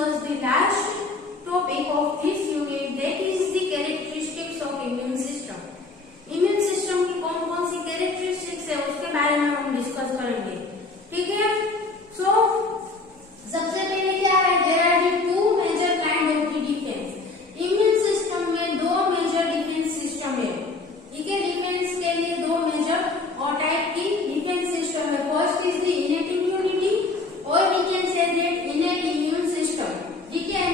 discuss the last topic of this unit, that is the characteristics of immune system. Immune system की कौन कौन सी characteristics है उसके बारे में हम डिस्कस करेंगे, ठीक है। सो सबसे पहले क्या है, there are the two major kind of the defence. Immune system में दो मेजर डिफेंस सिस्टम है, ठीक है। डिफेंस के लिए दो मेजर और टाइप की डिफेंस सिस्टम है। First is the innate immunity और we can say that innate immune system, ठीक है।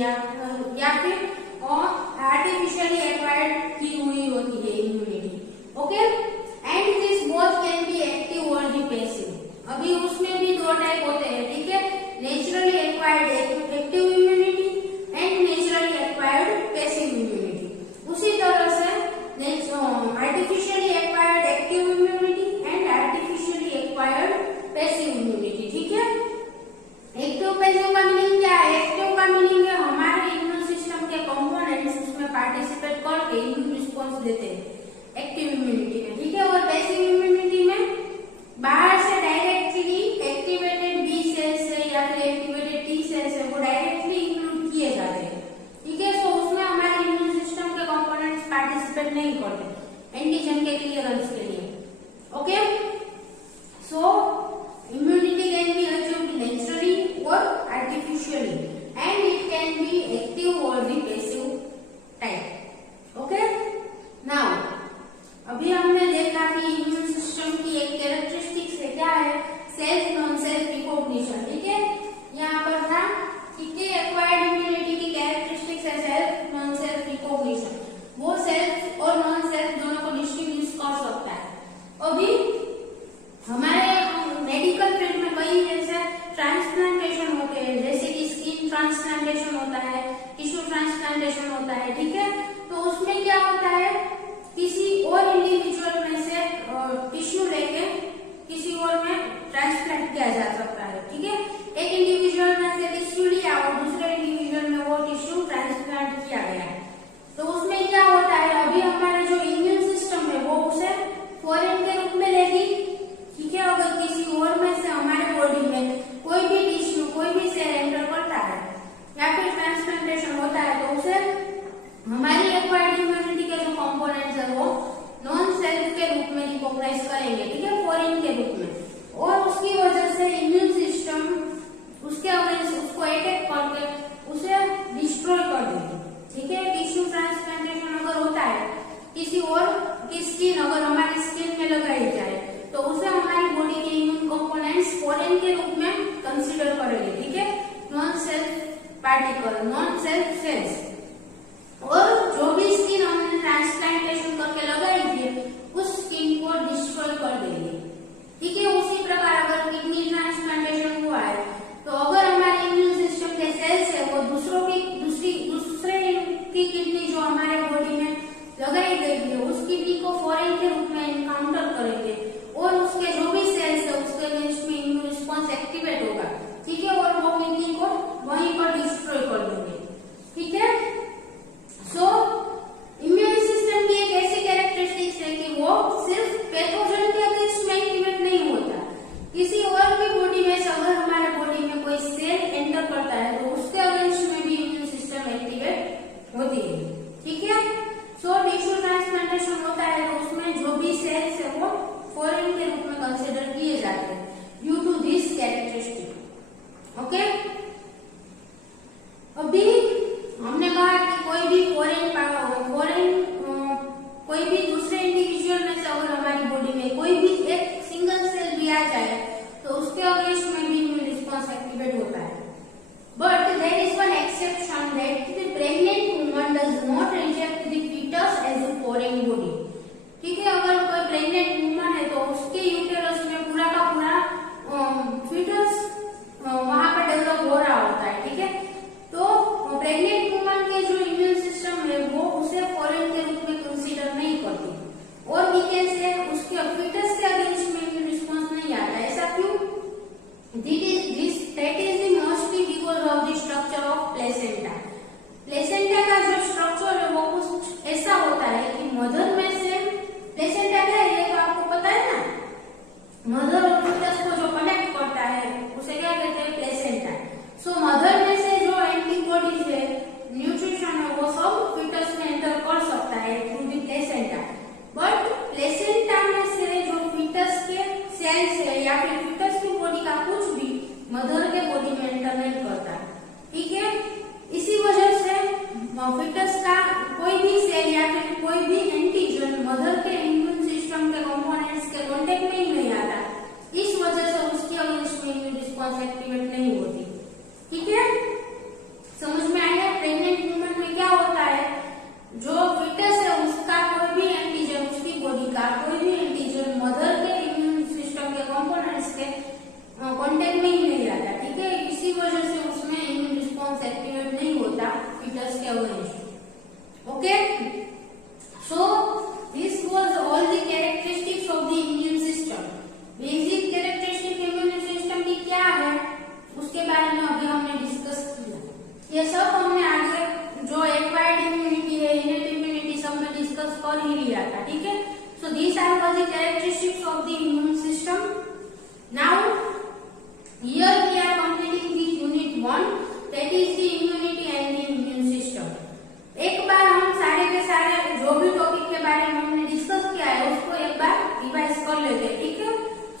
या फिर आर्टिफिशियली एक्वायर्ड की हुई होती है immunity. Okay, and this both can be active और दी पैसिव। अभी उसमें भी दो टाइप होते हैं, ठीक है, naturally acquired active immunity and naturally acquired passive immunity. उसी तरह से artificially acquired active immunity and artificially acquired passive immunity, ठीक है। एक्टिव पैसिव का मीनिंग क्या है? एक्टिव का मीनिंग है हमारे इम्यून सिस्टम के कंपोनेंट्स उसमें पार्टिसिपेट करके इम्यून रिस्पॉन्स देते हैं एक्टिव इम्यूनिटी में, ठीक है। और पैसिव इम्यूनिटी में बाहर से डायरेक्टली एक्टिवेटेड बी सेल्स है या फिर एक्टिवेटेड टी सेल्स है, वो डायरेक्टली इंक्लूड किए जाते हैं, ठीक है। सो उसमें हमारे इम्यून सिस्टम के कंपोनेंट्स पार्टिसिपेट नहीं करते एंटीजन के क्लियरेंस के लिए। Okay, so immunity can be achieved naturally or artificially and it can be active or the passive type। okay, now अभी हमने देखा कि इम्यून सिस्टम की एक कैरेक्टरिस्टिक्स है, क्या है? सेल्फ नॉन सेल्फ रिकॉग्निशन, ठीक है। यहाँ पर था कि एक्वायर्ड इम्यूनिटी की कैरेक्टरिस्टिक्स है सेल्फ नॉन सेल्फ रिकॉग्निशन। वो सेल्फ और नॉन सेल्फ दोनों को डिस्टिंग्विश कर सकता है। अभी हमारे मेडिकल फील्ड में कई ऐसे ट्रांसप्लांटेशन होते हैं, जैसे कि स्किन ट्रांसप्लांटेशन होता है, टिश्यू ट्रांसप्लांटेशन होता है, ठीक है। तो उसमें क्या होता है, किसी और इंडिविजुअल में से टिश्यू लेके किसी और में ट्रांसप्लांट किया जा सकता है, ठीक है। एक इंडिविजुअल में से टिश्यू लिया और दूसरे इंडिविजुअल में वो टिश्यू ट्रांसप्लांट किया गया, तो उसमें क्या होता है, अभी हमारे जो इम्यून सिस्टम है वो उसे फॉरेन के रूप में लेगी, ठीक है। अगर किसी और में से हमारे बॉडी में कोई भी टिश्यू कोई भी सेल एंटर करता है या फिर ट्रांसप्लांटेशन होता है, तो उसे हमारी एक्वायर्ड इम्यूनिटी के जो कंपोनेंट्स है वो नॉन सेल्फ के रूप में रिकॉग्नाइज करेंगे, ठीक है, फॉरेन के रूप में। और उसकी वजह से इम्यून सिस्टम उसके अगेंस्ट उसको अटैक करके उसे डिस्ट्रॉय कर देगी, ठीक है। टिश्यू ट्रांसप्लांटेशन अगर होता है, किसी और की स्किन अगर हमारी स्किन में लगाई जाए, तो उसे हमारी बॉडी के इम्यून कंपोनेंट्स फॉरेन के रूप में कंसीडर करेंगे, ठीक है, non self particle, non self cells. और जो भी स्किन हमने ट्रांसप्लांटेशन करके लगाई थी उस स्किन को डिस्ट्रॉय कर देंगे, ठीक है। उसी प्रकार अगर किडनी ट्रांसप्लांटेशन हुआ है, तो अगर हमारे इम्यून सिस्टम के सेल्स है वो दूसरे की किडनी जो हमारे बॉडी में लगाई गई है उस किडनी को फॉरेन के रूप में एनकाउंटर करेंगे और उसके जो भी सेल्स है उसके अगेंस्ट में इम्यून रिस्पॉन्स एक्टिवेट होगा, ठीक है, और वो किडनी को वहीं पर डिस्ट्रॉय कर देंगे, ठीक है। सो इम्यून सिस्टम की एक ऐसी कैरेक्टरिस्टिक्स है कि वो सिर्फ पैथोजन के अगेंस्ट में एक्टिवेट नहीं होता, किसी और भी बॉडी में से अगर हमारे बॉडी में कोई सेल एंटर करता है तो उसके अगेंस्ट में भी इम्यून सिस्टम एक्टिवेट होती है, ठीक है। सो टिश्यू ट्रांसप्लांटेशन होता है तो उसमें जो भी सेल्स है वो फॉरेन के रूप में कंसीडर किए जाते हैं due to this characteristic. Okay, अभी हमने कहा कि कोई भी कोई भी दूसरे इंडिविजुअल में से अगर हमारी बॉडी में कोई भी एक सिंगल सेल भी आ जाए तो उसके अगेंस्ट में भी इम्यून रिस्पॉन्स एक्टिवेट होता है। But there is one exception that the pregnant woman does not reject the foetus as a foreign body, ठीक है। अगर कोई प्रेग्नेंट वुमन है तो उसके यूटेरस में पूरा का पूरा फीटस वहां पर डेवलप हो रहा होता है, ठीक है। तो प्रेग्नेंट वुमन के जो इम्यून सिस्टम है वो उसे फॉरेन के रूप में कंसीडर नहीं करती और वी कैन से उसके फीटस के अगेंस्ट में इम्यून रिस्पॉन्स नहीं आता। ऐसा क्यों? That is mostly because of the structure of placenta। Placenta का जो स्ट्रक्चर है वो कुछ ऐसा होता है कि मदर में से प्लेसेंटा क्या है ये तो आपको पता है ना, मदर और फीटस को जो कनेक्ट करता है उसे क्या कहते हैं? प्लेसेंटा। सो मदर में से जो एंटीबॉडीज है, न्यूट्रिशन है, वो सब फीटस में एंटर कर सकता है through the placenta. But placenta में से जो फीटस के सेल्स है या फिर फीटस की बॉडी का कुछ भी मदर के बॉडी में एंटर नहीं करता, ठीक है। इसी वजह से फीटस का कोई भी सेल या फिर कोई भी एंटीजन मदर के इम्यून सिस्टम के कंपोनेंट्स के कांटेक्ट में ही नहीं आता, इस वजह से उसकी अगेंस्ट में इम्यून रिस्पॉन्स एक्टिवेट नहीं होती, ठीक है। समझ में आया? कांटेक्ट में ही नहीं आता, ठीक है, इसी वजह से उसमें इम्यून रिस्पॉन्स एक्टिवेट नहीं होता फीटस के against. Okay, so this was all the characteristics of the immune system. Basic characteristic immune system की क्या है उसके बारे में अभी हमने डिस्कस किया। ये सब हमने आगे जो एक्वायर्ड इम्यूनिटी है, इनेट इम्यूनिटी, सब में डिस्कस कर ही लिया था, ठीक है। So these are all the characteristics of the immune system. Now here we are completing the unit 1, that is the immunity and the immune system. एक बार हम सारे के सारे जो भी टॉपिक के बारे में हमने डिस्कस किया है उसको एक बार रिवाइज कर लेते हैं, ठीक है,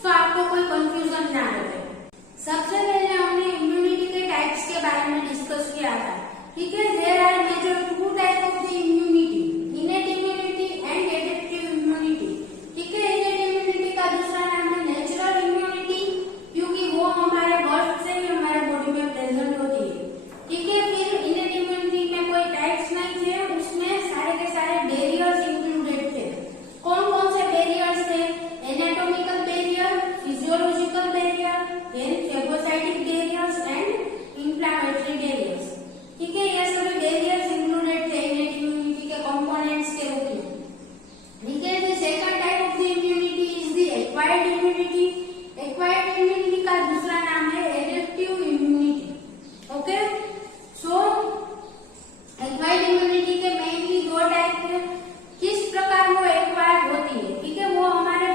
सो आपको कोई कंफ्यूजन ना रहे। सबसे पहले हमने इम्यूनिटी के टाइप्स के बारे में डिस्कस किया था, ठीक है। There are major 2 type of the immunity, innate immunity and adaptive immunity, ठीक है। इनेट इम्यूनिटी का दूसरा नाम है नेचुरल इम्यूनिटी, क्योंकि वो हमारे बर्थ से ही हमारे बॉडी में प्रेजेंट होती है, ठीक है। फिर इनेट इम्यूनिटी में कोई टाइप्स नहीं थे, उसमें सारे के सारे बैरियर्स इंक्लूडेड थे। कौन कौन से बैरियर्स थे? Anatomical barrier, physiological barrier, phagocytic barriers and inflammatory barriers, ठीक है। ये सभी बैरियर्स इंक्लूडेड थे इनेट इम्यूनिटी के कंपोनेंट्स के रूप में, ठीक है। The second type of the immunity is the acquired immunity. Acquired immunity का दूसरा नाम है adaptive immunity. Okay, so acquired immunity के मेनली 2 टाइप है। किस प्रकार वो एक्वायर होती है, ठीक है, वो हमारे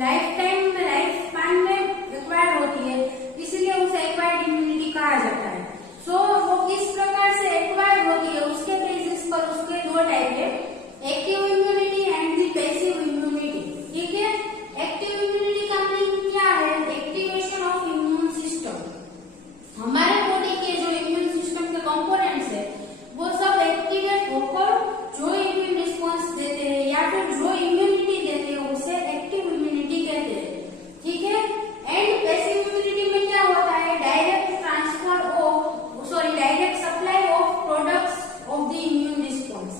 लाइफ टाइम में, लाइफ स्पान में एक्वायर होती है, इसलिए उसे एक्वायर्ड इम्यूनिटी कहा जाता है। सो वो किस प्रकार से एक्वायर होती है उसके बेसिस पर उसके 2 टाइप है, active immunity and the passive immunity, ठीक है। एक्टिव इम्यूनिटी का मीनिंग क्या है? Activation of immune system. हमारे बॉडी के जो इम्यून सिस्टम के कंपोनेंट्स है वो सब एक्टिवेट होकर जो इम्यून रिस्पॉन्स देते हैं या फिर जो इम्यूनिटी देते हैं उसे एक्टिव इम्यूनिटी कहते हैं, ठीक है। एंड पैसिव इम्यूनिटी में क्या होता है? Direct supply of products of the immune response.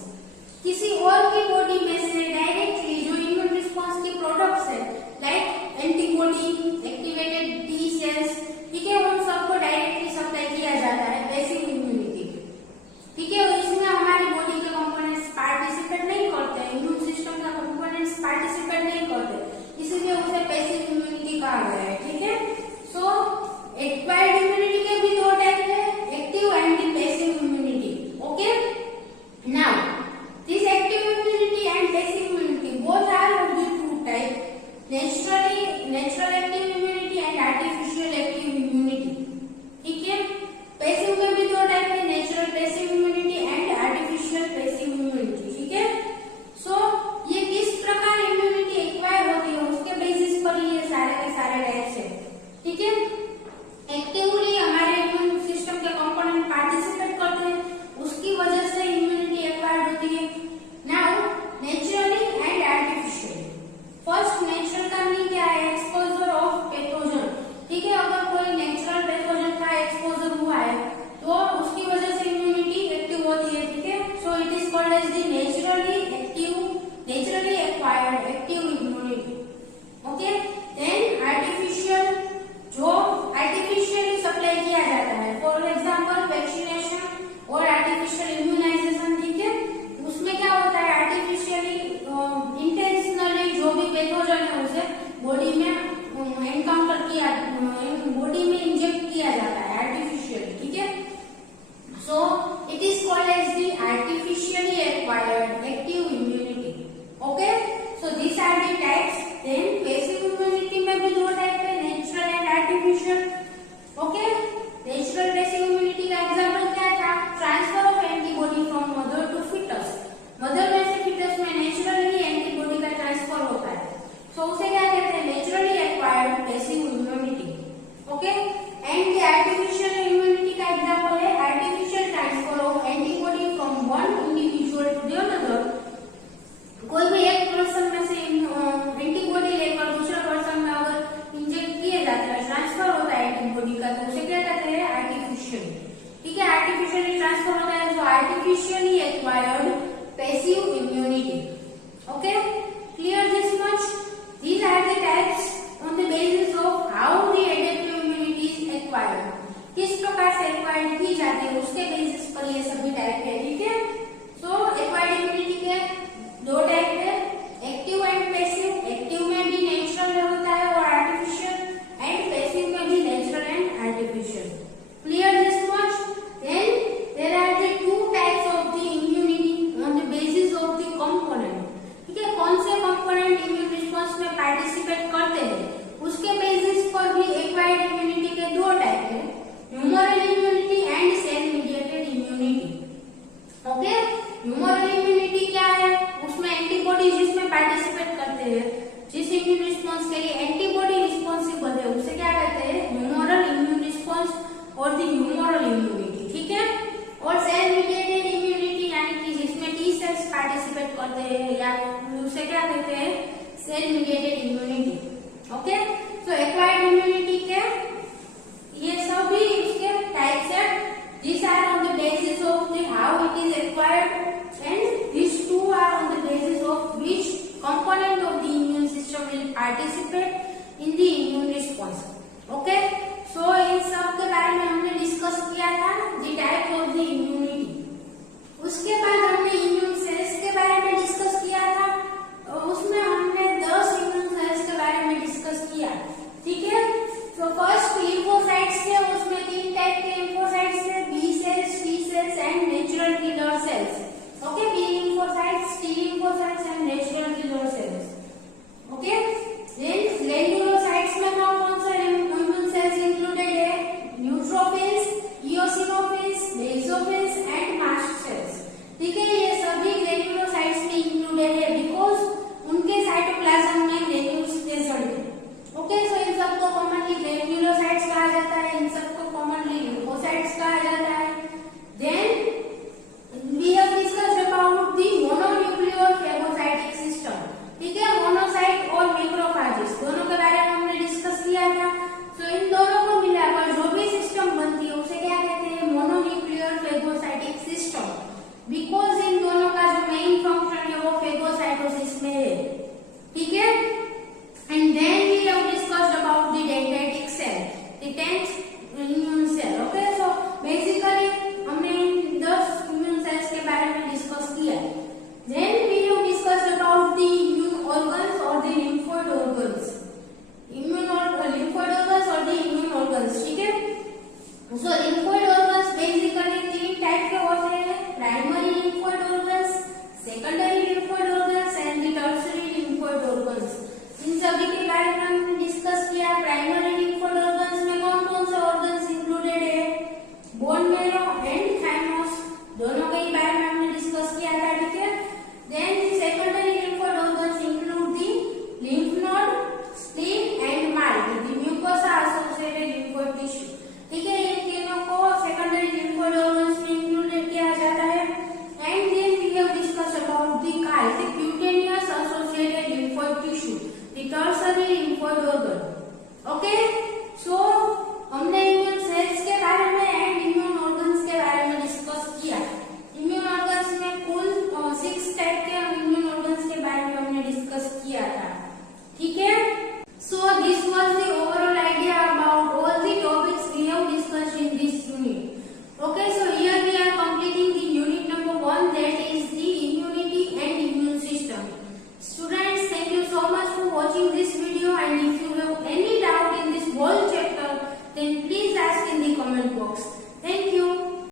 किसी और की बॉडी में से डायरेक्टली जो इम्यून रिस्पॉन्स की प्रोडक्ट्स है, like antibody, activated T cells, ठीक है, उन सबको डायरेक्टली सप्लाई किया जाता है पैसिव इम्यूनिटी, ठीक है। और इसमें हमारी बॉडी के कंपोनेंट्स पार्टिसिपेट नहीं करते, इम्यून सिस्टम का कंपोनेंट्स पार्टिसिपेट नहीं करते, इसीलिए उसे पैसिव इम्यूनिटी कहा गया है, ठीक है। सो एक्वायर्ड इम्यूनिटी के भी 2 टाइप है, active and the passive immunity. Okay, now this active immunity and passive immunity both are of the 2 type, natural active immunity and artificial active immunity, ठीक है। पैसिव में भी 2 टाइप है, natural passive immunity and artificial passive immunity, ठीक है। सो ये किस प्रकार इम्यूनिटी एक्वायर होती है उसके बेसिस पर ये सारे के सारे टाइप्स है, ठीक है। एक्टिवली हमारे इम्यून सिस्टम के कंपोनेंट पार्टिसिपेट करते हैं, उसकी वजह से इम्यूनिटी एक्वायर्ड होती है। Now naturally and artificially. First natural का मीनिंग क्या है? एक्सपोजर ऑफ पैथोजन, ठीक है। अगर कोई नेचुरल पैथोजन का एक्सपोजर हुआ है तो उसकी वजह से इम्यूनिटी एक्टिव होती है, ठीक है। So it is called as the naturally acquired active immunity. Okay, then artificial, जो आर्टिफिशियली सप्लाई किया जाता है, फॉर एग्जाम्पल वैक्सीनेशन और आर्टिफिशियल इम्यूनाइजेशन, ठीक है। उसमें क्या होता है? आर्टिफिशियली इंटेंशनली जो भी पैथोजन है उसे बॉडी में एनकाउंटर किया, बॉडी में इंजेक्ट किया जाता है आर्टिफिशियली, ठीक है। So it is called as the artificially acquired active immunity. Okay, so this are the types. Then passive immunity में भी 2 टाइप है, natural and artificial. Okay, natural passive immunity का एग्जांपल क्या था? Transfer of antibody from mother to foetus. Mother में से foetus में naturally antibody का ट्रांसफर होता है, सो उसे क्या कहते हैं? Naturally acquired passive immunity. Okay, and the artificial immunity का एग्जांपल है artificial transfer of antibody from one individual to the another. कोई भी एक पर्सन में से एंटीबॉडी लेकर दूसरे पर्सन में अगर इंजेक्ट किए जाते हैं, ट्रांसफर होता है एंटीबॉडी का, तो उसे क्या कहते हैं? आर्टिफिशियल, ठीक है। आर्टिफिशियली ट्रांसफर होता है, जो artificially acquired passive immunity. Okay, clear this much? These are the types on the basis of how the adaptive cell mediated immunity. Okay, so acquired immunity के ये सभी इसके टाइप्स है. These are on the basis of the how it is acquired, and these two are on the basis of which component of the immune system will participate in the immune response. Okay, so इन सब के बारे में हमने discuss किया था, the types of the immunity. उसके बाद हमने इम्यून सेल्स के बारे में डिस्कस किया था. उसमें हमने 10 इम्यून सेल्स के बारे में डिस्कस किया. ठीक है, तो फर्स्ट लिम्फोसाइट्स थे, उसमें 3 टाइप के लिम्फोसाइट्स थे, B cells, T cells and natural killer cells. Okay, B lymphocytes, T lymphocytes and natural killer cells. Okay, then granulocytes में कौन से इम्यून सेल्स इंक्लूडेड है? Neutrophils, eosinophils, basophils and mast cells. ठीक है, ये सभी ग्रेन्युलोसाइट्स में इंक्लूडेड है बिकॉज उनके साइटोप्लाज्म में ग्रेन्यूल्स प्रेजेंट है. ओके, सो इन सबको कॉमनली ग्रेन्युलोसाइट्स कहा जाता है, इन सबको कॉमनली लिम्फोसाइट्स कहा जाता है. Then we have discussed about the mononuclear phagocytic system. ठीक है, मोनोसाइट और मैक्रोफेजेस दोनों के बारे में हमने डिस्कस किया था. सो इन दोनों को मिलाकर जो भी सिस्टम बनती है उसे क्या कहते हैं? Mononuclear phagocytic system. Because in दोनों का जो मेन फंक्शन है वो फेगोसाइटोसिस में है. ठीक है, and then we have discussed about the dendritic cell, the 10th immune cell. Okay, so basically हमने 10 immune cells के बारे में डिस्कस किया. Then we have discussed about the immune organs or the lymphoid organs, lymphoid organs or the immune organs. ठीक है, so lymphoid organs basically 3 type के होते हैं: primary lymphoid organs, secondary lymphoid organs and the tertiary lymphoid organs. इन सभी के बारे में हमने डिस्कस किया. प्राइमरी लिम्फोइड ऑर्गन्स में कौन कौन से ऑर्गन्स इंक्लूडेड है? बोन मैरो एंड थाइमस, दोनों के बारे में हमने डिस्कस किया था. ठीक है, then secondary lymphoid organs include the lymph node, spleen and MALT, the mucosa associated lymphoid tissue. ठीक है, इन तीनों को सेकेंडरी लिम्फोइड ऑर्गन्स में इंक्लूडेड किया जाता है. And then we have discussed about the काई, the cutaneous associated lymphoid tissue, tertiary lymphoid organ. Okay, so हमने इम्यून सेल्स के बारे में एंड इम्यून ऑर्गन्स के बारे में डिस्कस किया. इम्यून ऑर्गन्स में कुल 6 टाइप के इम्यून ऑर्गन्स के बारे में हमने डिस्कस किया था. ठीक है, so this was the overall idea about all the topics we have discussed in this unit. Okay, so